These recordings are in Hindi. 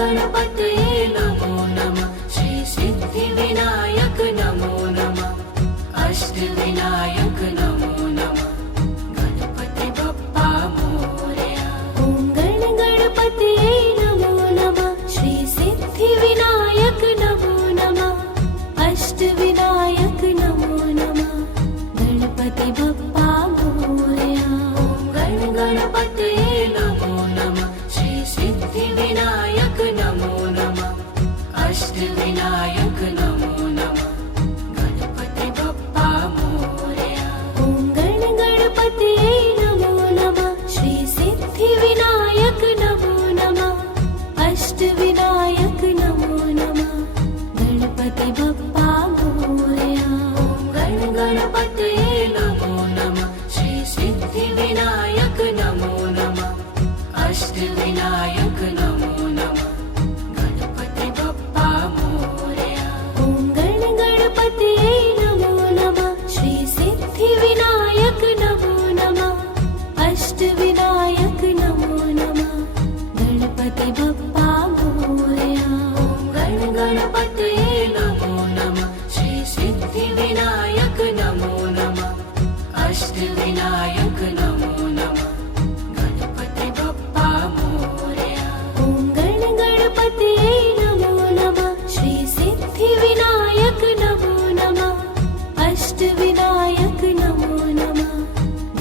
गणपतये नमो नमः। श्री सिद्धिविनायक नमो नमः। अष्टविनायक नमो नमः। गणपति बप्पा मोरया। ॐ गणपतये नमो नमः। श्री सिद्धिविनायक नमो नमः। अष्टविनायक नमो नमः। गणपति बप्पा मोरया। ॐ गणपतये नमो नमः। श्री सिद्धिविनायक नमो नमः। अष्टविनायक नमो नमः। गणपति बप्पा मोरया। ॐ गणपतये नमो नमः। श्री सिद्धिविनायक नमो नमः। अष्टविनायक नमो नमः। गणपति बप्पा मोरया। ॐ गणपतये नमो नमः। श्री सिद्धिविनायक नमो नमः। अष्टविनायक नमो नमः। गणपति बप्पा मोरया। ॐ गणपतये नमो नमः। श्री सिद्धिविनायक नमो नमः। अष्टविनायक नमो नमः। गणपति बप्पा मोरया। ॐ गणपतये नमो नमः। श्री सिद्धिविनायक नमो नमः। अष्टविनायक नमो नमः। गणपति बप्पा मोरया। ॐ गणपतये नमो नमः। श्री सिद्धिविनायक नमो नमः। अष्टविनायक नमो नमः।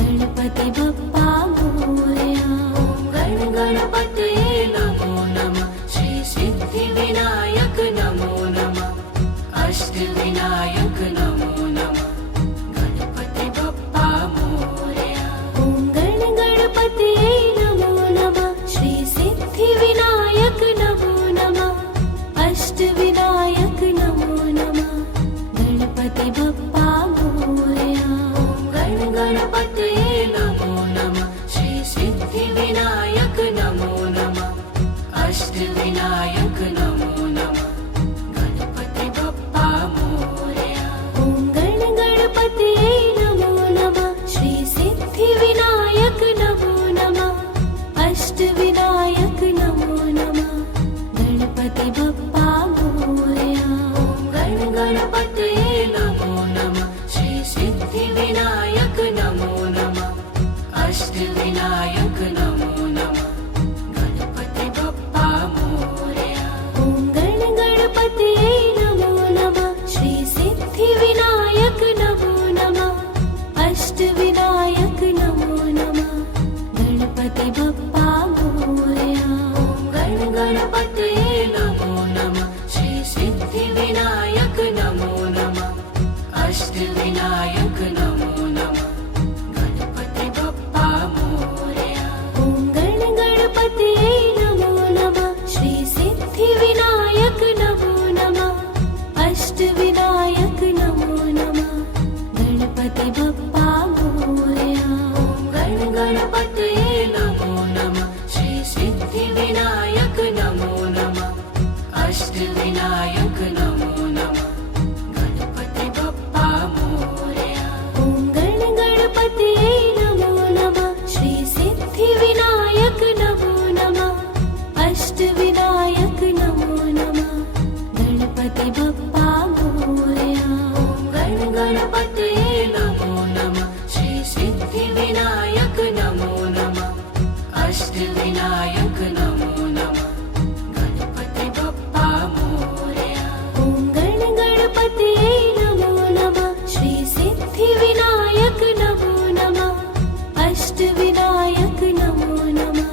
गणपति बप्पा मोरया। ॐ गणपतये नमो नमः। श्री सिद्धिविनायक नमो नमः। अष्टविनायक नमो नमः। गणपति बप्पा मोरया। ॐ गणपतये नमो नमः। श्री सिद्धिविनायक नमो नमः। अष्टविनायक नमो नमः। गणपति बप्पा मोरया। ॐ गणपतये नमो नमः। श्री सिद्धिविनायक नमो नमः। अष्टविनायक नमो नमः। गणपति बप्पा मोरया। ॐ गणपतये नमो नमः। श्री सिद्धिविनायक नमो नमः। अष्टविनायक नमो नमः। गणपति बप्पा मोरया। ॐ गणपतये नमो नमः। श्री सिद्धिविनायक नमो नमः। अष्टविनायक नमो नमः। गणपति बप्पा मोरया। ॐ गणपतये नमो नमः। श्री सिद्धिविनायक नमो नमः। अष्टविनायक नमो नमः। गणपति बप्पा मोरया। ॐ गणपतये नमो नमः। श्री सिद्धिविनायक नमो नमः। अष्टविनायक नमो नमः। गणपति बप्पा मोरया। ॐ गणपतये नमो नमः। श्री सिद्धिविनायक नमो नमः। अष्टविनायक नमो नमः। गणपति बप्पा मोरया। ॐ गणपतये नमो नमः। श्री सिद्धिविनायक नमो नमः। अष्टविनायक नमो नमः। गणपति बप्पा मोरया। ॐ गणपतये नमो नमः। श्री सिद्धिविनायक नमो नमः। अष्टविनायक नमो नमः। गणपति बप्पा मोरया। ॐ गणपतये नमो नमः। श्री सिद्धिविनायक नमो नमः। अष्टविनायक नमो नमः। गणपति बप्पा मोरया। ॐ गणपतये नमो नमः। श्री सिद्धिविनायक नमो नमः। अष्टविनायक नमो नमः।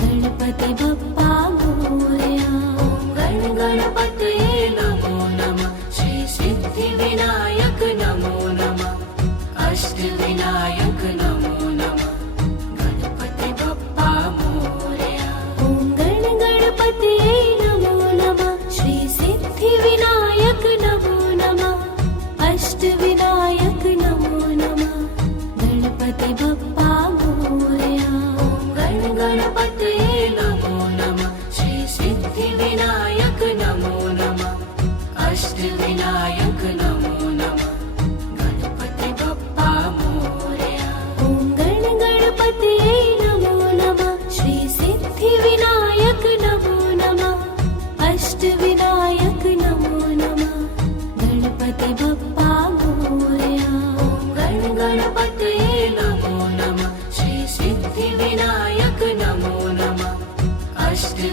गणपति बप्पा मोरया। ॐ गणपतये नमो नमः। श्री सिद्धिविनायक नमो नमः। अष्टविनायक नमो नमः। गणपति बप्पा मोरया। ॐ गणपतये नमो नमः। श्री सिद्धिविनायक नमो नमः। अष्टविनायक नमो नमः। गणपति बप्पा मोरया। ॐ गणपतये नमो नमः। श्री सिद्धिविनायक नमो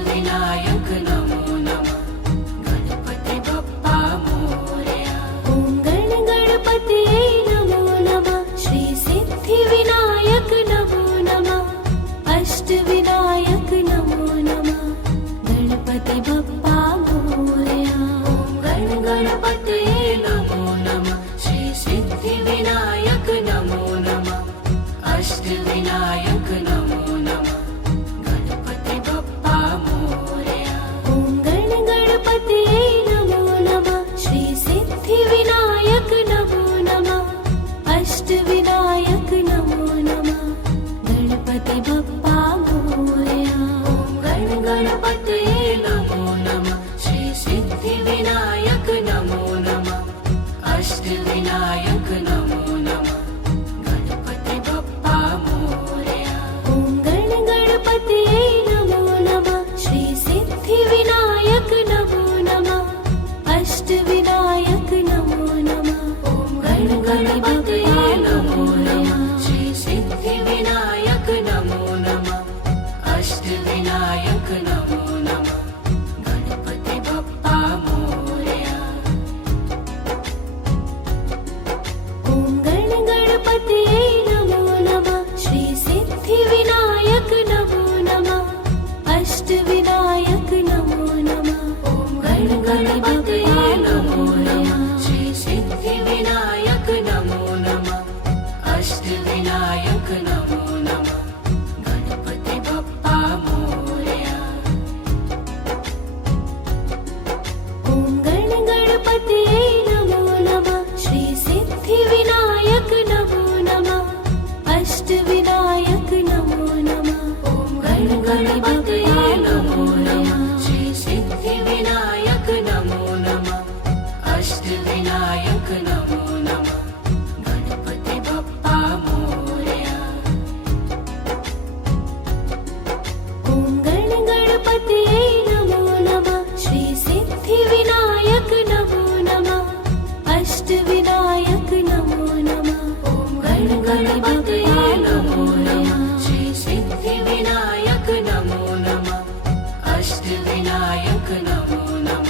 अष्टविनायक नमो नमः गणपति बप्पा मोरया। ॐ गणपतये नमो नमः श्री सिद्धिविनायक नमो नमः अष्टविनायक नमो नमः गणपति बप्पा मोरया। ॐ गणपतये नमो नमः श्री सिद्धिविनायक नमो नमः अष्टविनायक नमो नमः गणपति बप्पा मोरया। ॐ गणपतये नमो नमः श्री सिद्धिविनायक नमो नमः अष्टविनायक नमो नमः गणपति बप्पा मोरया। ॐ गणपतये नमो नमः श्री सिद्धिविनायक नमो नमः अष्टविनायक नमो नमः गणपति बप्पा मोरया। ॐ गणपतये नमो नमः श्री सिद्धिविनायक नमो नमः अष्टविनायक नमो नमः ॐ गणपतये नमो नमः श्री सिद्धिविनायक नमो नमः अष्टविनायक नमो नमः गणपति बप्पा मोरया। ॐ गणपतये नमो नमः श्री सिद्धिविनायक नमो नमः अष्टविनायक नमो नमः ॐ गणपतये नमो नमः श्री सिद्धिविनायक नमो नमः अष्टविनायक नमो नमः गणपति बप्पा मोरया। ॐ गणपतये नमो नमः श्री सिद्धिविनायक नमो नमः अष्टविनायक नमो नमः ॐ गणपतये नमो नमः श्री सिद्धिविनायक नमो नमः अष्टविनायक नमो नमः गणपति बप्पा मोरया। ॐ गणपतये नमो नमः श्री सिद्धिविनायक नमो नमः अष्टविनायक नमो नमः ॐ गणपतये नमो नमः श्री सिद्धिविनायक नमो नमः अष्टविनायक नमो नमः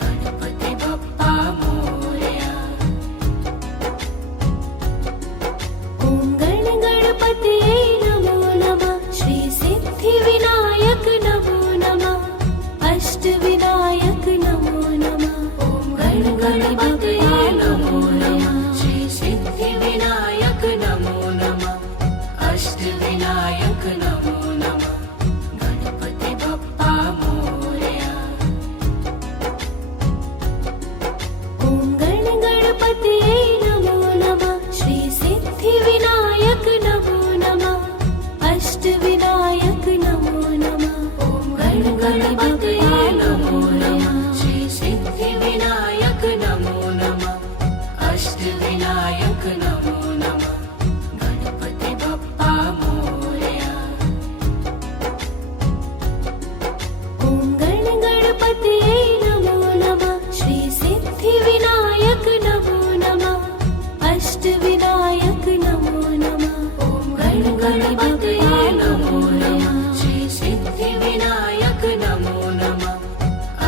गणपति बप्पा मोरया। ॐ गणपतये नमो नमः श्री सिद्धिविनायक नमो नमः अष्टविनायक नमो नमः ॐ गणपतये नमो नमः श्री सिद्धिविनायक नमो नमः अष्टविनायक नमो नमः गणपति बप्पा मोरया। ॐ गणपतये नमो नमः श्री सिद्धिविनायक नमो नमः अष्टविनायक नमो नमः ॐ गणपतये नमो नमः श्री सिद्धिविनायक नमो नमः अष्टविनायक नमो नमः गणपति बप्पा मोरया। ॐ गणपतये नमो नमः श्री सिद्धिविनायक नमो नमः अष्टविनायक नमो नमः ॐ गणपतये नमो नमः श्री सिद्धिविनायक नमो नमः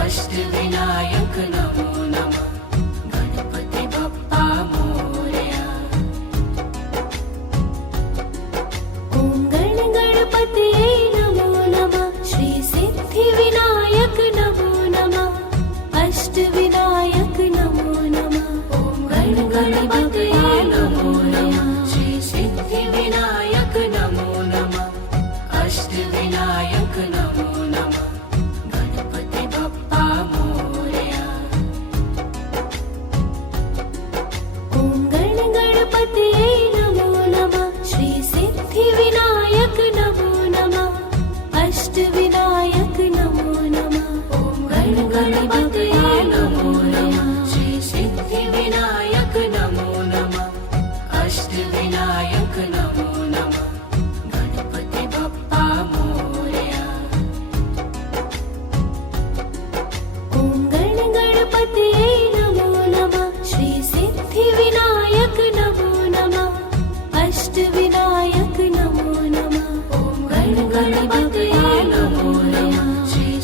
अष्टविनायक नमो नमः गणपति बप्पा मोरया। ॐ गणपतये नमो नमः श्री सिद्धिविनायक नमो नमः अष्टविनायक नमो नमः ॐ गणपतये नमो नमः श्री सिद्धिविनायक नमो नमः अष्टविनायक नमो नमः गणपति बप्पा मोरया। ॐ गणपतये नमो नमः श्री सिद्धिविनायक नमो नमः अष्टविनायक नमो नमः ॐ गणपतये नमो नमः श्री सिद्धिविनायक नमो नमः अष्टविनायक नमो नमः गणपति बप्पा मोरया। ॐ गणपतये नमो नमः श्री सिद्धिविनायक नमो नमः अष्टविनायक नमो नमः ॐ गणपतये नमो नमः श्री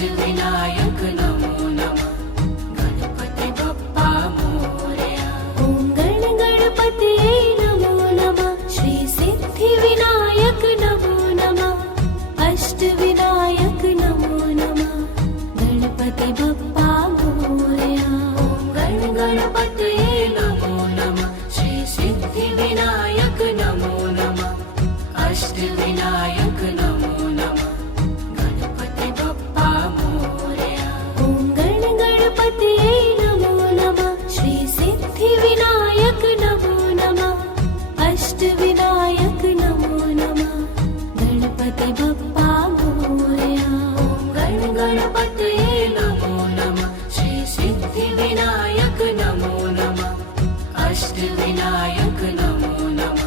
अष्टविनायक नमो नमः गणपति बप्पा मोरया ॐ गण गणपतये नमो नमः श्री सिद्धिविनायक नमो नमः अष्टविनायक नमो नमः गणपति बप्पा मोरया ॐ गण गणपतये नमो नमः श्री सिद्धिविनायक नमो नमः अष्टविनायक नमो नमः गणपति बप्पा मोरया ॐ गण गणपतये नमो नमः श्री सिद्धिविनायक नमो नमः अष्टविनायक नमो नमः गणपति बप्पा मोरया ॐ गण गणपतये नमो नमः श्री सिद्धिविनायक नमो नमः अष्टविनायक नमो नमः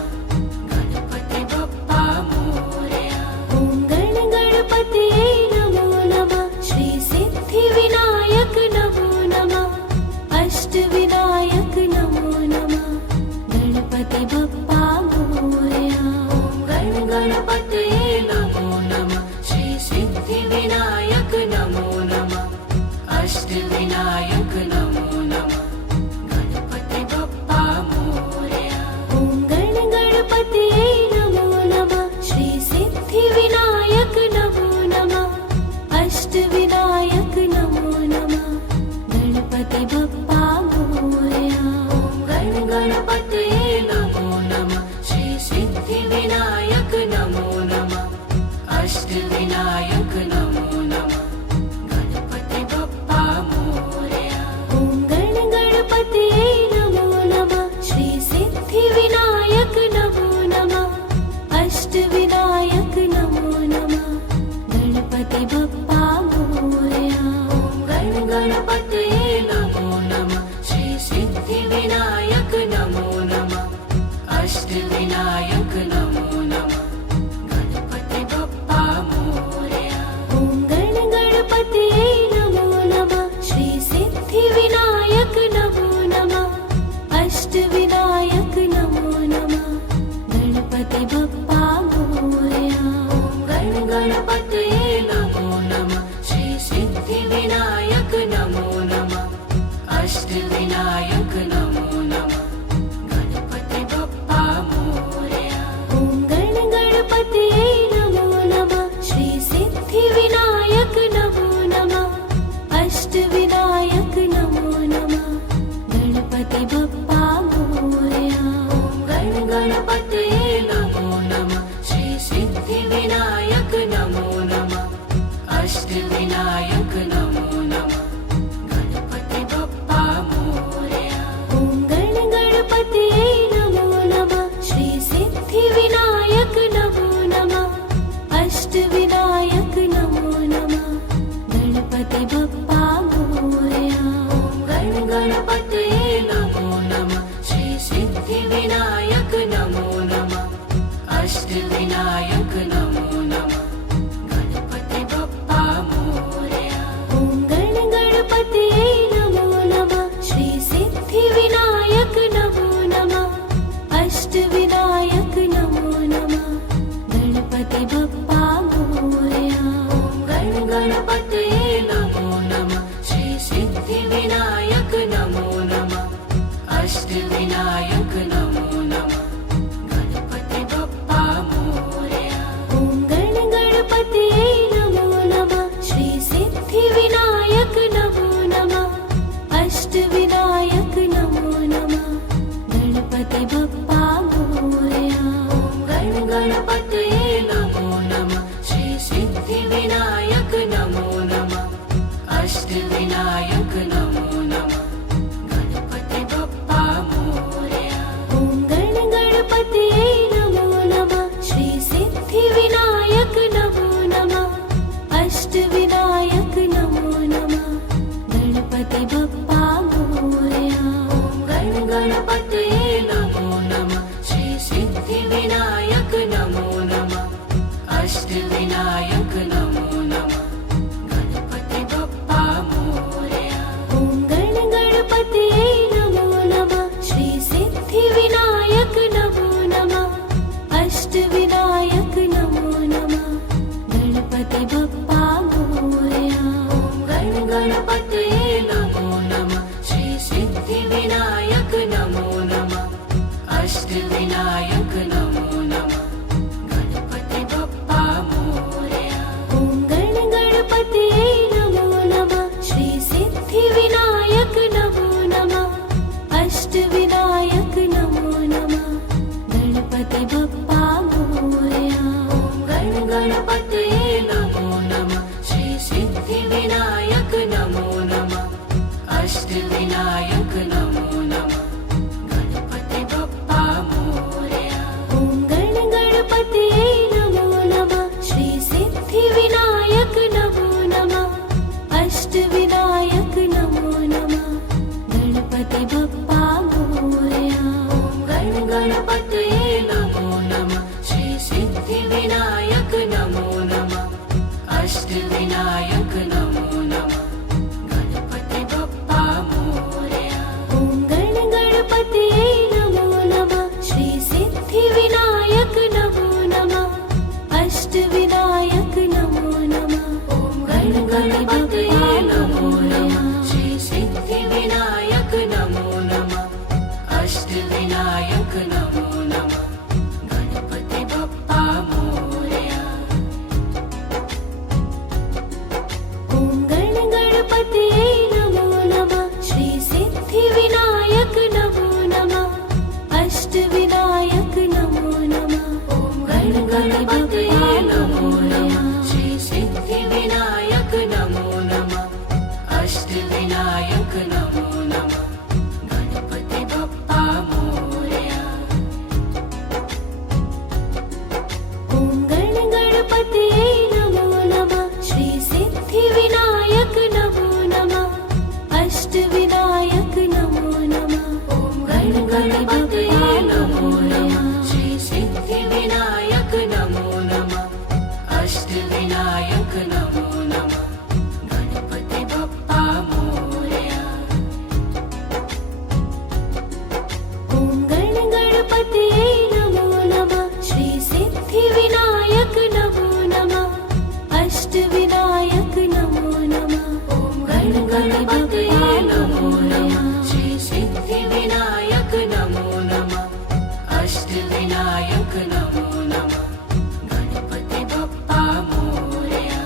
गणपति बप्पा मोरया ॐ गण गणपतये नमो नमः श्री सिद्धिविनायक नमो नमः अष्टविनायक नमो नमः गणपति बप्पा मोरया ॐ गण गणपतये नमो नमः श्री सिद्धिविनायक नमो नमः अष्टविनायक नमो नमः गणपति बप्पा मोरया ॐ गण गणपतये नमो नमः श्री सिद्धिविनायक नमो नमः अष्टविनायक नमो नमः गणपति बप्पा मोरया ॐ गण गणपतये नमो नमः श्री सिद्धिविनायक नमो नमः अष्टविनायक नमो नमः गणपति बप्पा मोरया ॐ गण गणपतये नमो नमः श्री सिद्धिविनायक नमो नमः अष्टविनायक नमो नमः गणपति बप्पा मोरया ॐ गण गणपतये नमो नमः श्री सिद्धिविनायक नमो नमः अष्टविनायक नमो नमः गणपति बप्पा मोरया ॐ गण गणपतये नमो नमः श्री सिद्धिविनायक नमो नमः अष्टविनायक नमो नमः गणपति बप्पा मोरया ॐ गण गणपतये नमो नमः श्री सिद्धिविनायक नमो नमः अष्टविनायक नमो नमः गणपति बप्पा मोरया ॐ गण गणपतये नमो नमः श्री सिद्धिविनायक नमो नमः अष्टविनायक नमो नमः गणपति बप्पा मोरया ॐ गण गणपतये नमो नमः श्री सिद्धिविनायक नमो नमः अष्टविनायक नमो नमः गणपति बप्पा मोरया ॐ गण गणपतये नमो नमः श्री सिद्धिविनायक नमो नमः अष्टविनायक नमो नमः गणपति बप्पा मोरया ॐ गण गणपतये नमो नमः श्री सिद्धिविनायक नमो नमः अष्टविनायक नमो नमः गणपति बप्पा मोरया ॐ गण गणपतये नमो नमः श्री सिद्धिविनायक नमो नमः अष्टविनायक नमो नमः गणपति बप्पा मोरया ॐ गण गणपतये नमो नमः श्री सिद्धिविनायक नमो नमः अष्टविनायक नमो नमः गणपति बप्पा मोरया ॐ गण गणपतये नमो नमः श्री सिद्धिविनायक नमो नमः अष्टविनायक नमो नमः गणपति बप्पा मोरया ॐ गण गणपतये नमो नमः श्री सिद्धिविनायक नमो अष्टविनायक नमो नमः गणपति बप्पा मोरया। ॐ गण गणपतये नमो नमः श्री सिद्धिविनायक नमो नमः अष्टविनायक नमो नमः। ॐ गण गणपतये नमो नमः श्री सिद्धिविनायक नमो नमः अष्टविनायक नमो नमः गणपति बप्पा मोरया। ॐ गण गणपतये नमो नमः श्री सिद्धिविनायक नमो नमः अष्टविनायक नमो नमः। ॐ गण गणपतये नमो नमः श्री सिद्धिविनायक नमो नमः अष्टविनायक नमो नमः गणपति बप्पा मोरया। ॐ गण गणपतये नमो नमः श्री सिद्धिविनायक नमो नमः अष्टविनायक नमो नमः। ॐ गण गणपतये नमो नमः श्री सिद्धिविनायक नमो नमः अष्टविनायक नमो नमः गणपति बप्पा मोरया। ॐ गण गणपतये नमो नमः श्री सिद्धिविनायक नमो नमः अष्टविनायक नमो नमः। ॐ गण गणपतये नमो नमः श्री सिद्धिविनायक नमो नमः अष्टविनायक नमो नमः गणपति बप्पा मोरया।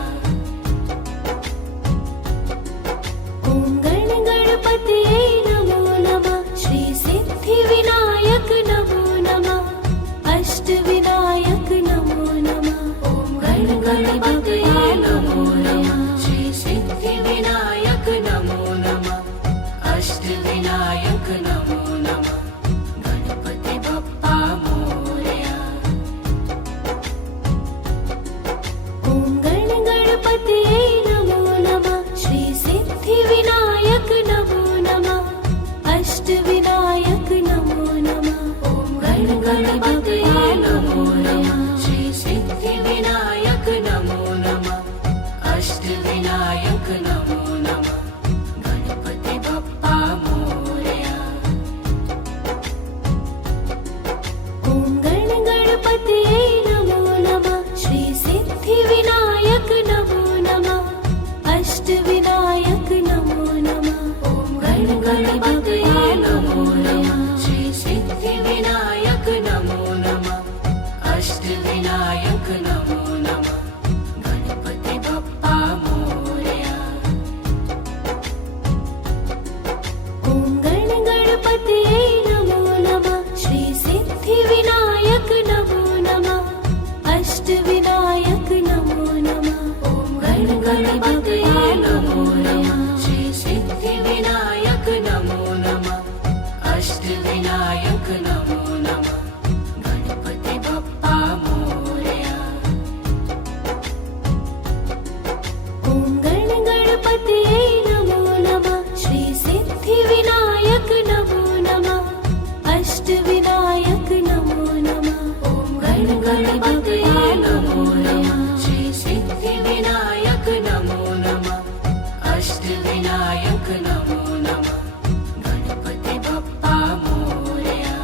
ॐ गण गणपतये नमो नमः श्री सिद्धिविनायक नमो नमः अष्टविनायक नमो नमः। ॐ गण गणपतये नमो नमः श्री सिद्धिविनायक नमो नमः अष्टविनायक नमो नमः गणपति बप्पा मोरया। ॐ गण गणपतये नमो नमः श्री सिद्धिविनायक नमो नमः अष्टविनायक नमो नमः। ॐ गण गणपतये नमो नमः श्री सिद्धिविनायक नमो नमः अष्टविनायक नमो नमः गणपति बप्पा मोरया। ॐ गण गणपतये नमो नमः श्री सिद्धिविनायक नमो नमः अष्टविनायक नमो नमः। ॐ गण गणपतये नमो नमः श्री सिद्धिविनायक नमो नमः अष्टविनायक नमो नमः गणपति बप्पा मोरया। ॐ गण गणपतये नमो नमः श्री सिद्धिविनायक नमो नमः अष्टविनायक नमो नमः। ॐ गण गणपतये नमो नमः श्री सिद्धिविनायक नमो नमः अष्टविनायक नमो नमः गणपति बप्पा मोरया। ॐ गण गणपतये नमो नमः श्री सिद्धिविनायक नमो नमः अष्टविनायक नमो नमः। ॐ गण गणपतये नमो नमः श्री सिद्धिविनायक नमो नमः अष्टविनायक नमो नमः गणपति बप्पा मोरया।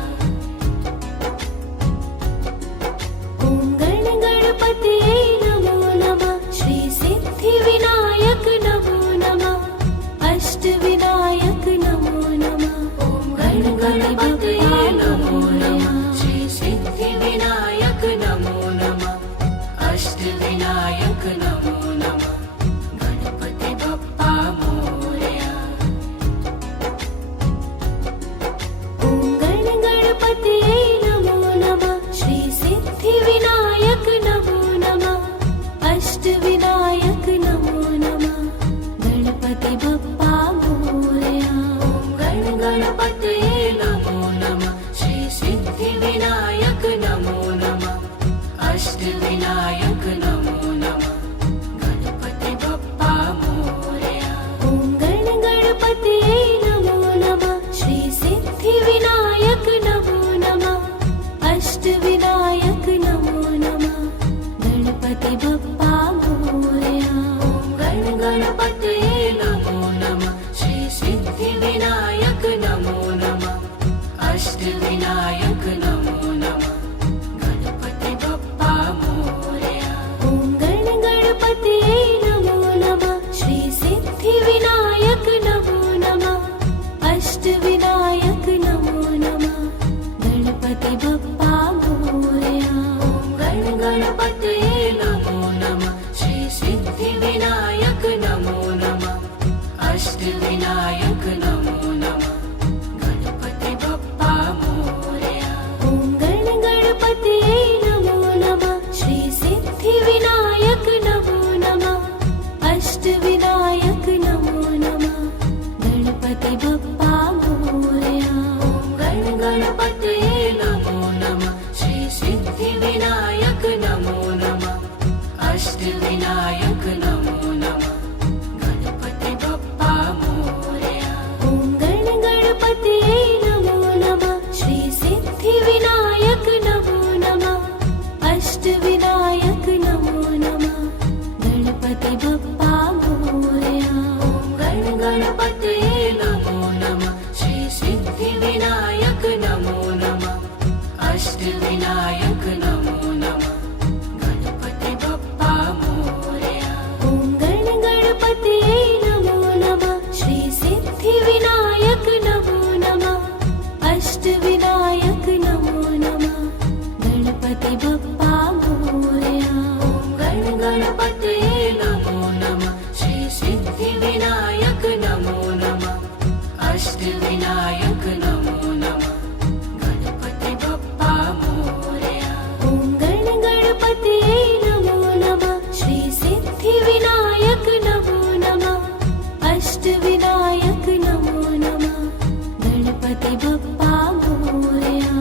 ॐ गण गणपतये नमो नमः श्री सिद्धिविनायक नमो नमः अष्टविनायक नमो नमः। ॐ गण गणपतये नमो नमः श्री सिद्धिविनायक नमो नमः अष्टविनायक नमो नमः गणपति बप्पा मोरया। ॐ गण गणपतये नमो नमः श्री सिद्धिविनायक नमो नमः अष्टविनायक नमो नमः गणपति बप्पा मोरया। ॐ गण गणपतये नमो नमः श्री सिद्धिविनायक नमो नमः अष्टविनायक नमो नमः गणपति बप्पा मोरया। ॐ गण गणपतये नमो नमः श्री सिद्धिविनायक नमो नमः अष्टविनायक नमो नमः गणपति बप्पा मोरया। गणपतये नमो नमः श्री सिद्धिविनायक नमो नमः अष्टविनायक नमो नमः गणपति बप्पा मोरया ॐ गणपतये नमो नमः श्री सिद्धिविनायक नमो नमः अष्टविनायक नमो नमः गणपति बप्पा मोरया ॐ गणपतये नमो नमः श्री सिद्धिविनायक नमो नमः अष्टविनायक नमो नमः गणपति बप्पा मोरया ॐ गणपतये नमो नमः श्री सिद्धिविनायक नमो नमः अष्टविनायक नमो नमः गणपति बप्पा मोरया ॐ गणपतये नमो नमः श्री सिद्धिविनायक नमो नमः अष्टविनायक नमो नमः गणपति बप्पा मोरया ॐ गणपतये नमो नमः श्री सिद्धिविनायक नमो नमः अष्टविनायक नमो नमः गणपति बप्पा मोरया ॐ गणपतये नमो नमः श्री सिद्धिविनायक नमो नमः अष्टविनायक नमो नमः गणपति बप्पा मोरया ॐ गणपतये नमो नमः श्री सिद्धिविनायक नमो नमः अष्टविनायक नमो नमः गणपति बप्पा मोरया ॐ गणपतये नमो नमः श्री सिद्धिविनायक नमो नमः अष्टविनायक नमो नमः गणपति बप्पा मोरया ॐ गणपतये नमो नमः श्री सिद्धिविनायक नमो नमः अष्टविनायक नमो नमः गणपति बप्पा मोरया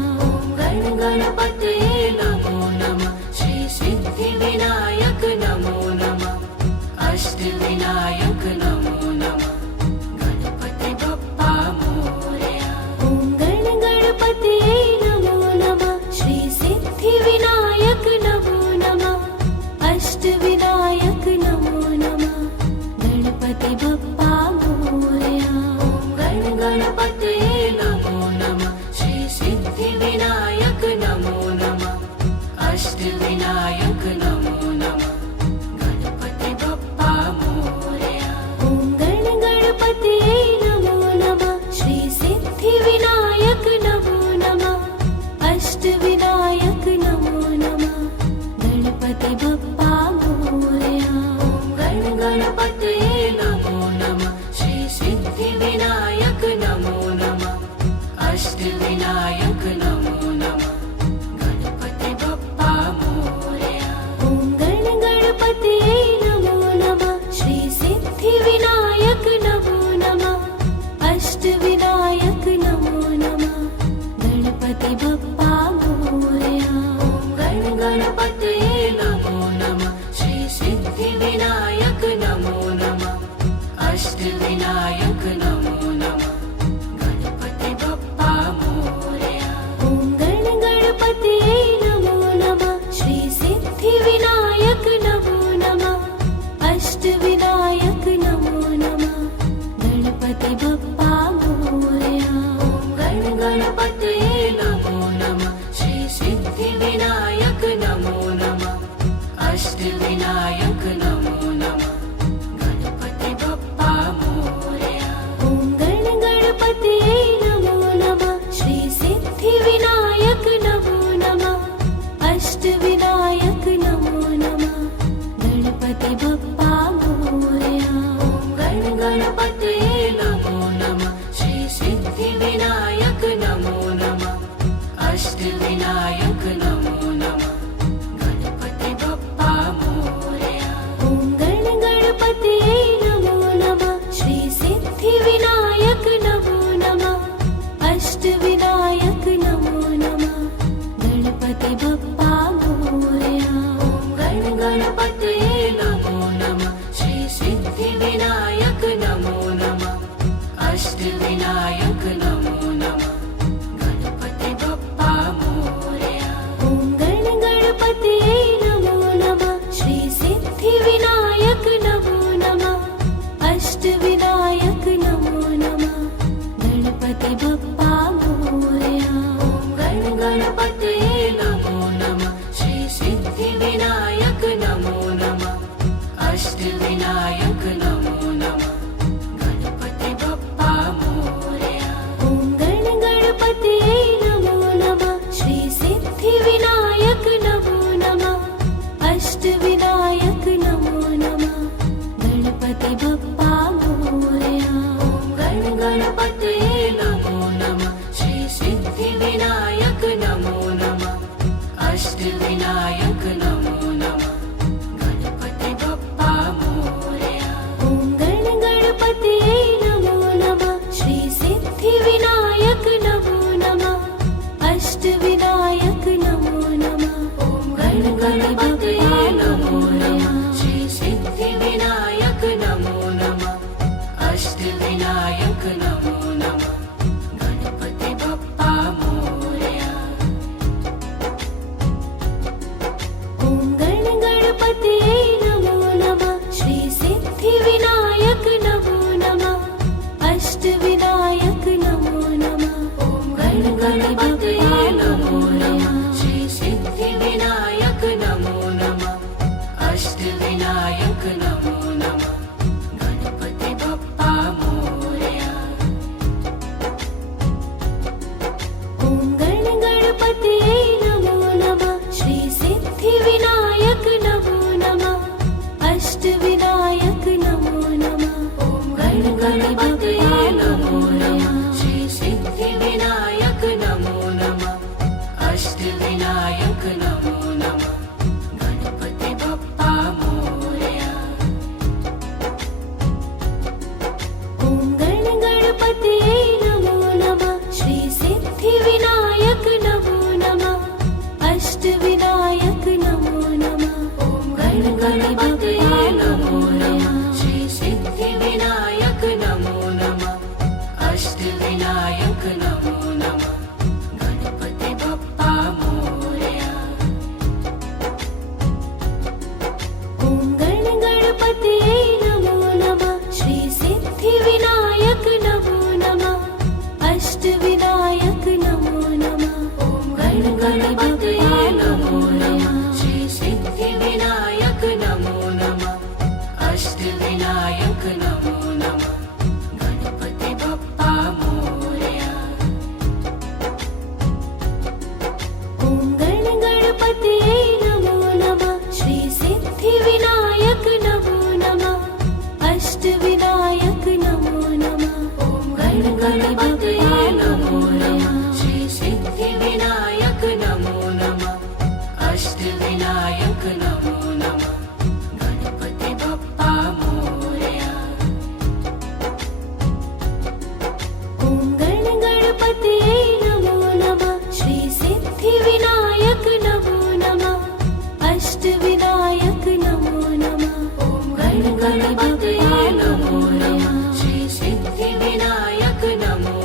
ॐ गणपतये नमो नमः श्री सिद्धिविनायक नमो नमः अष्टविनायक नमो नमः गणपति बप्पा मोरया ॐ गणपतये नमो नमः श्री सिद्धिविनायक नमो नमः अष्टविनायक नमो नमः गणपति बप्पा मोरया ॐ गणपतये नमो नमः श्री सिद्धिविनायक नमो नमः अष्टविनायक नमो नमः गणपति बप्पा मोरया ॐ गणपतये नमो नमः श्री सिद्धिविनायक नमो नमः अष्टविनायक नमो नमः गणपति बप्पा मोरया ॐ गणपतये नमो नमः श्री सिद्धिविनायक नमो नमः अष्टविनायक नमो नमः गणपति बप्पा मोरया ॐ गणपतये नमो नमः श्री सिद्धिविनायक नमो नमः अष्टविनायक नमो नमः गणपति बप्पा मोरया ॐ गणपतये नमो नमः श्री सिद्धिविनायक नमो नमः अष्टविनायक नमो नमः गणपति बप्पा मोरया ॐ गणपतये नमो नमः श्री सिद्धिविनायक नमो नमः अष्टविनायक नमो नमः गणपति बप्पा मोरया ॐ गणपतये नमो नमः श्री सिद्धिविनायक नमो नमः अष्टविनायक नमो नमः गणपति बप्पा मोरया ॐ गणपतये नमो नमः श्री सिद्धिविनायक नमो नमः अष्टविनायक नमो नमः गणपति बप्पा मोरया ॐ गणपतये नमो नमः श्री सिद्धिविनायक नमो नमः अष्टविनायक नमो नमः गणपति बप्पा मोरया ॐ गणपतये नमो नमः श्री सिद्धिविनायक नमो नमः अष्टविनायक नमो नमः गणपति बप्पा मोरया ॐ गणपतये नमो नमः अष्टविनायक नमो नमः गणपति बप्पा मोरया ॐ गण गणपतये नमो नमः श्री सिद्धिविनायक नमो नमः अष्टविनायक नमो नमः गणपति बप्पा मोरया ॐ गण गणपतये नमो नमः श्री सिद्धिविनायक नमो नमः अष्टविनायक नमो नमः गणपति बप्पा मोरया ॐ गण गणपतये नमो नमः श्री सिद्धिविनायक नमो नमः अष्टविनायक नमो नमः ॐ गण गणपतये नमो नमः श्री सिद्धिविनायक नमो नमः अष्टविनायक नमो नमः गणपति बप्पा मोरया ॐ गण गणपतये नमो नमः श्री सिद्धिविनायक नमो नमः अष्टविनायक नमो नमः ॐ गण गणपतये नमो नमः श्री सिद्धिविनायक नमो नमः अष्टविनायक नमो नमः गणपति बप्पा मोरया ॐ गण गणपतये नमो नमः श्री सिद्धिविनायक नमो नमः अष्टविनायक नमो नमः ॐ गण गणपतये नमो नमः श्री सिद्धिविनायक नमो नमः अष्टविनायक नमो नमः गणपति बप्पा मोरया ॐ गण गणपतये नमो नमः श्री सिद्धिविनायक नमो नमः अष्टविनायक नमो नमः ॐ गण गणपतये नमो नमः श्री सिद्धिविनायक नमो नमः अष्टविनायक नमो नमः गणपति बप्पा मोरया ॐ गण गणपतये नमो नमः श्री सिद्धिविनायक नमो नमः अष्टविनायक नमो नमः ॐ गण गणपतये नमो नमः श्री सिद्धिविनायक नमो नमः अष्टविनायक नमो नमः गणपति बप्पा मोरया ॐ गण गणपतये नमो नमः श्री सिद्धिविनायक नमो नमः अष्टविनायक नमो नमः ॐ गण गणपतये नमो नमः श्री सिद्धिविनायक नमो नमः अष्टविनायक नमो नमः गणपति बप्पा मोरया ॐ गण गणपतये नमो नमः श्री सिद्धिविनायक नमो नमः अष्टविनायक नमो नमः ॐ गण गणपतये नमो नमः श्री सिद्धिविनायक नमो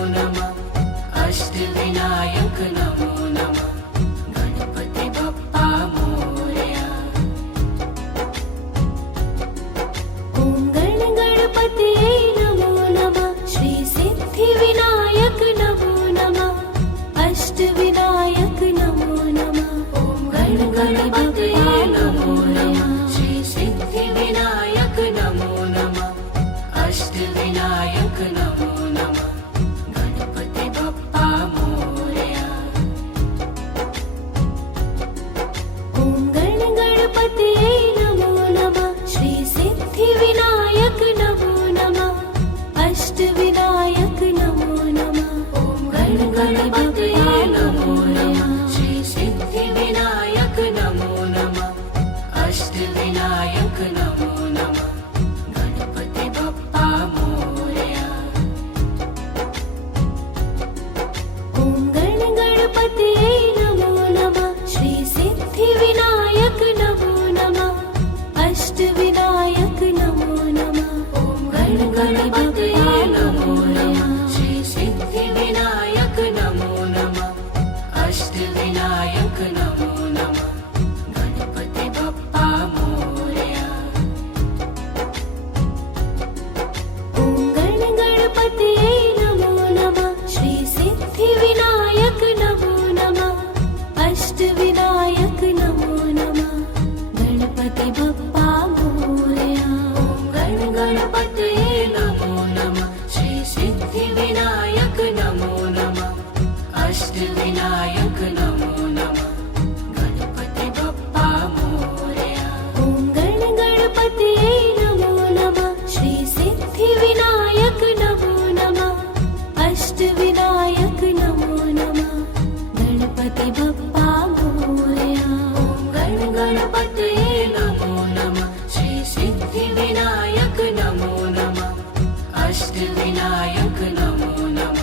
अष्टविनायक नमो नमः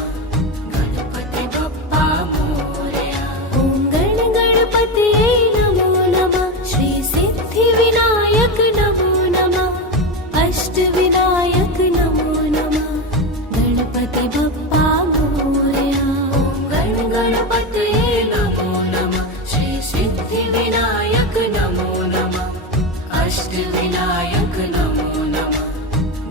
गणपति बप्पा मोरया ॐ गण गणपतये नमो नमः श्री सिद्धिविनायक नमो नमः अष्टविनायक नमो नमः गणपति बप्पा मोरया ॐ गण गणपतये नमो नमः श्री सिद्धिविनायक नमो नमः अष्टविनायक नमो नमः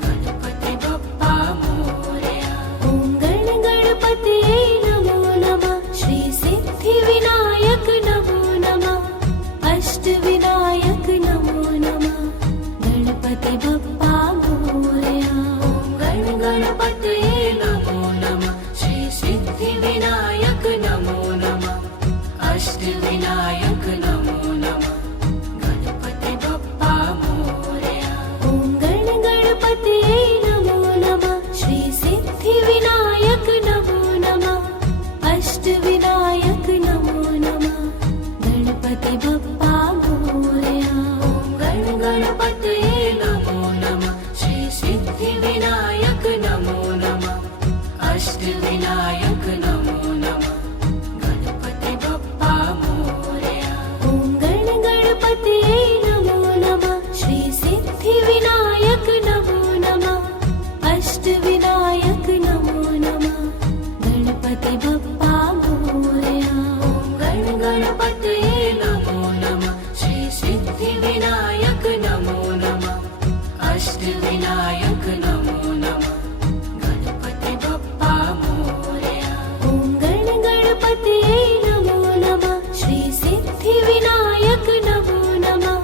गणपति बप्पा मोरया ॐ गण गणपतये नमो नमः श्री सिद्धिविनायक नमो नमः अष्टविनायक नमो नमः गणपति बप्पा मोरया ॐ गण गणपतये नमो नमः श्री सिद्धिविनायक नमो नमः अष्टविनायक नमो नमः गणपति बप्पा मोरया ॐ गण गणपतये नमो नमः श्री सिद्धिविनायक नमो नमः अष्टविनायक नमो नमः गणपति बप्पा मोरया ॐ गण गणपतये नमो नमः श्री सिद्धिविनायक नमो नमः अष्टविनायक नमो नमः गणपति बप्पा मोरया ॐ गण गणपतये नमो नमः श्री सिद्धिविनायक नमो नमः अष्टविनायक नमो नमः गणपति बप्पा मोरया ॐ गण गणपतये नमो नमः श्री सिद्धिविनायक नमो नमः अष्टविनायक नमो नमः गणपति बप्पा मोरया ॐ गण गणपतये नमो नमः श्री सिद्धिविनायक नमो नमः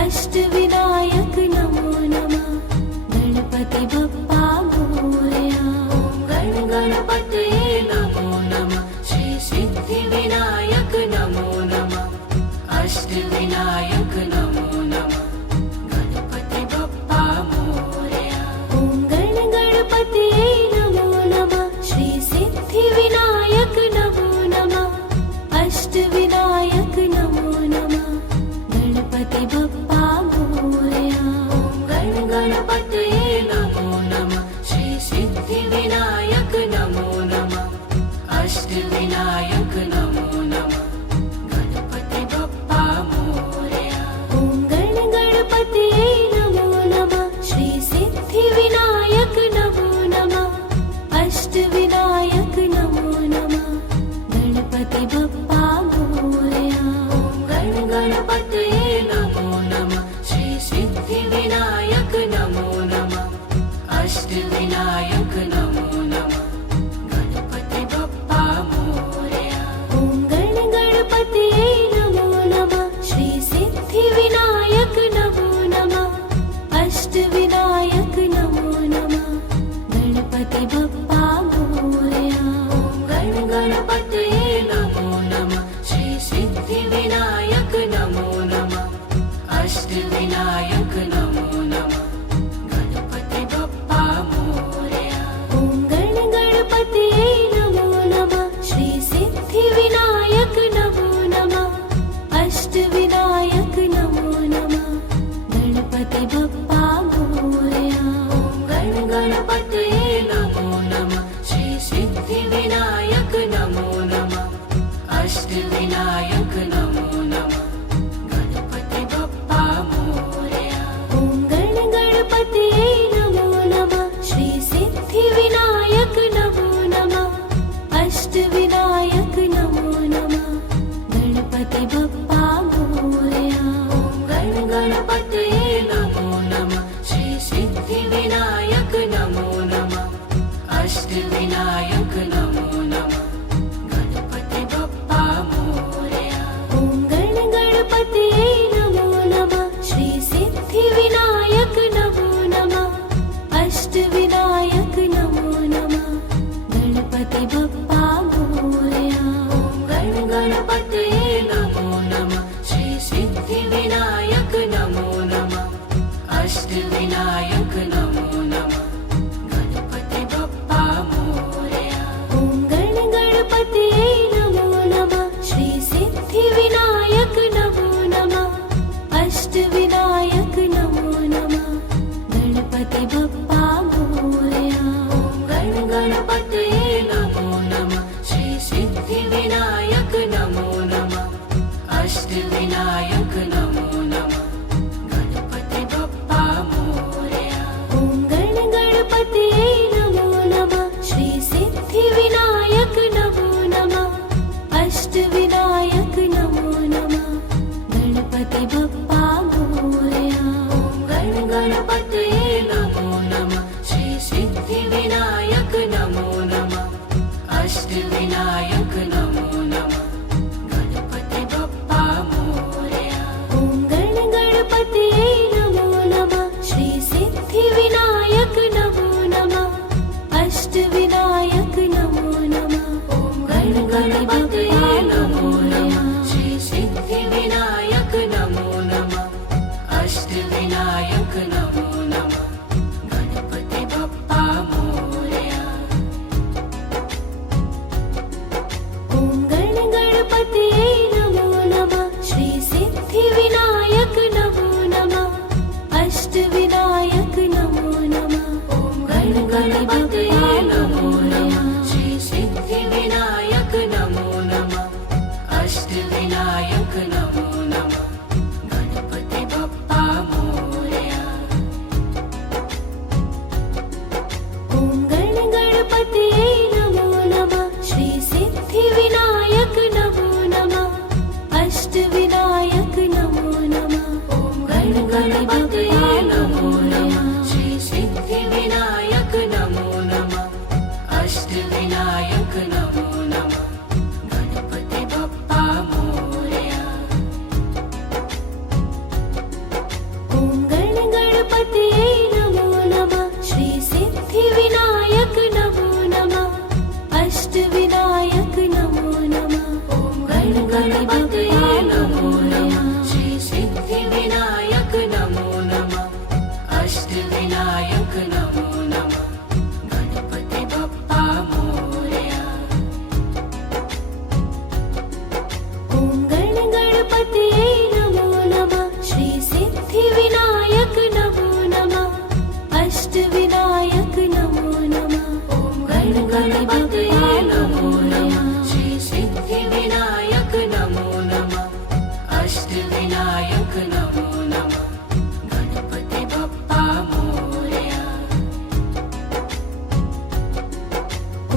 अष्टविनायक नमो नमः गणपति बप्पा मोरया ॐ गण गणपतये नमो नमः श्री सिद्धिविनायक नमो नमः अष्टविनायक नमो नमः गणपति बप्पा मोरया ॐ गण गणपतये नमो नमः श्री सिद्धिविनायक नमो नमः अष्टविनायक नमो नमः गणपति बप्पा मोरया ॐ गण गणपतये नमो नमः श्री सिद्धिविनायक नमो नमः अष्टविनायक नमो नमः गणपति बप्पा मोरया ॐ गण गणपतये नमो नमः श्री सिद्धिविनायक नमो नमः अष्टविनायक नमो नमः गणपति बप्पा मोरया ॐ गण गणपतये नमो नमः श्री सिद्धिविनायक नमो नमः अष्टविनायक नमो नमः गणपति बप्पा मोरया ॐ गण गणपतये नमो नमः श्री सिद्धिविनायक नमो नमः अष्टविनायक नमो नमः गणपति बप्पा मोरया ॐ गण गणपतये नमो नमः श्री सिद्धिविनायक नमो नमः अष्टविनायक नमो नमः गणपति बप्पा मोरया ॐ गण गणपतये नमो नमः श्री सिद्धिविनायक नमो नमः अष्टविनायक नमो नमः गणपति बप्पा मोरया ॐ गण गणपतये नमो नमः श्री सिद्धिविनायक नमो नमः अष्टविनायक नमो नमः गणपति बप्पा मोरया ॐ गण गणपतये नमो नमः श्री सिद्धिविनायक नमो नमः अष्टविनायक नमो नमः गणपति बप्पा मोरया ॐ गण गणपतये नमो नमः श्री सिद्धिविनायक नमो नमः अष्टविनायक नमो नमः गणपति बप्पा मोरया ॐ गण गणपतये नमो नमः श्री सिद्धिविनायक नमो नमः अष्टविनायक नमो नमः गणपति बप्पा मोरया ॐ गण गणपतये नमो नमः श्री सिद्धिविनायक नमो नमः अष्टविनायक नमो नमः गणपति बप्पा मोरया ॐ गण गणपतये नमो नमः श्री सिद्धिविनायक नमो नमः अष्टविनायक नमो नमः गणपति बप्पा मोरया गणपतये नमो नमः श्री सिद्धिविनायक नमो नमः अष्टविनायक नमो नमः गणपति बप्पा मोरया ॐ गणपतये नमो नमः श्री सिद्धिविनायक नमो नमः अष्टविनायक नमो नमः ॐ गणपतये नमो नमः श्री सिद्धिविनायक नमो नमः अष्टविनायक नमो नमः गणपति बप्पा मोरया ॐ गणपतये नमो नमः श्री सिद्धिविनायक नमो नमः अष्टविनायक नमो नमः ॐ गणपतये नमो नमः श्री सिद्धिविनायक नमो नमः अष्टविनायक नमो नमः गणपति बप्पा मोरया ॐ गणपतये नमो नमः श्री सिद्धिविनायक नमो नमः अष्टविनायक नमो नमः ॐ गणपतये नमो नमः श्री सिद्धिविनायक नमो नमः अष्टविनायक नमो नमः गणपति बप्पा मोरया ॐ गणपतये नमो नमः श्री सिद्धिविनायक नमो नमः अष्टविनायक नमो नमः ॐ गणपतये नमो नमः श्री सिद्धिविनायक नमो नमः अष्टविनायक नमो नमः गणपति बप्पा मोरया ॐ गणपतये नमो नमः श्री सिद्धिविनायक नमो नमः अष्टविनायक नमो नमः ॐ गणपतये नमो नमः श्री सिद्धिविनायक नमो नमः अष्टविनायक नमो नमः गणपति बप्पा मोरया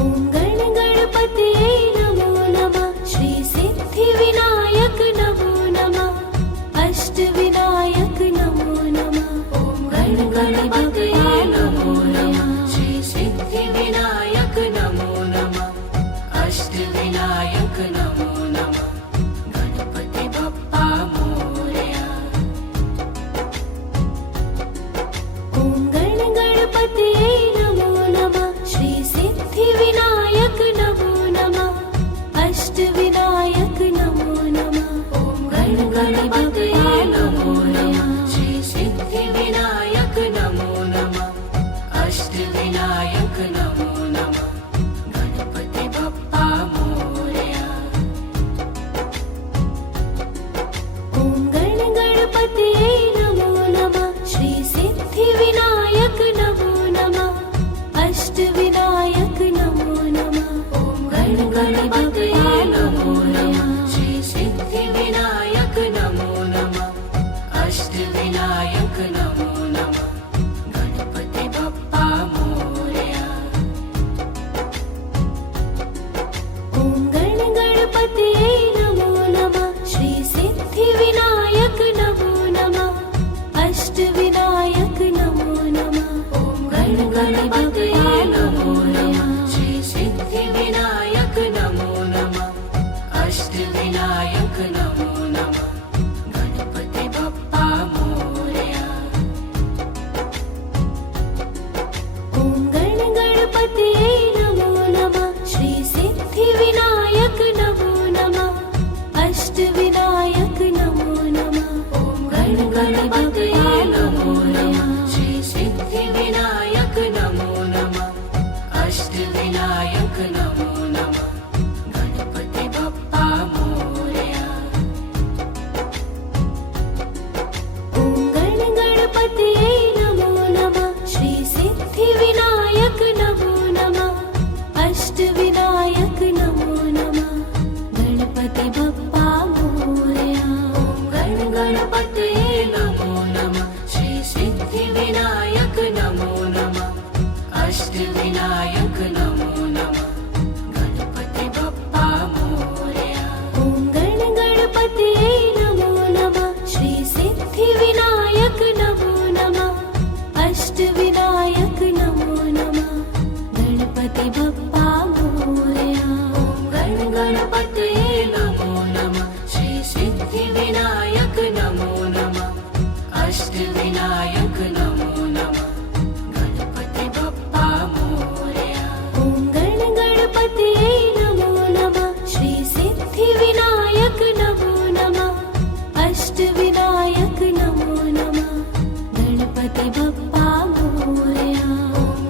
ॐ गणपतये नमो नमः श्री सिद्धिविनायक नमो नमः अष्टविनायक नमो नमः ॐ गणपतये नमो नमः श्री सिद्धिविनायक नमो नमः अष्टविनायक नमो नमः गणपति बप्पा मोरया ॐ गणपतये नमो नमः श्री सिद्धिविनायक नमो नमः अष्टविनायक नमो नमः ॐ गणपतये नमो नमः श्री सिद्धिविनायक नमो नमः अष्टविनायक नमो नमः गणपति बप्पा मोरया ॐ गणपतये नमो नमः श्री सिद्धिविनायक नमो नमः अष्टविनायक नमो नमः ॐ गणपतये नमो नमः श्री सिद्धिविनायक नमो नमः अष्टविनायक नमो नमः गणपति बप्पा मोरया ॐ गणपतये नमो नमः श्री सिद्धिविनायक नमो नमः अष्टविनायक नमो नमः ॐ गणपतये नमो नमः श्री सिद्धिविनायक नमो नमः अष्टविनायक नमो नमः गणपति बप्पा मोरया ॐ गणपतये नमो नमः श्री सिद्धिविनायक नमो नमः अष्टविनायक नमो नमः ॐ गणपतये नमो नमः श्री सिद्धिविनायक नमो नमः अष्टविनायक नमो नमः गणपति बप्पा मोरया गण गणपतये नमो नमः श्री सिद्धिविनायक नमो नमः अष्टविनायक नमो नमः गणपति बप्पा मोरया ॐ गण गणपतये नमो नमः श्री सिद्धिविनायक नमो नमः अष्टविनायक नमो नमः गणपति बप्पा मोरया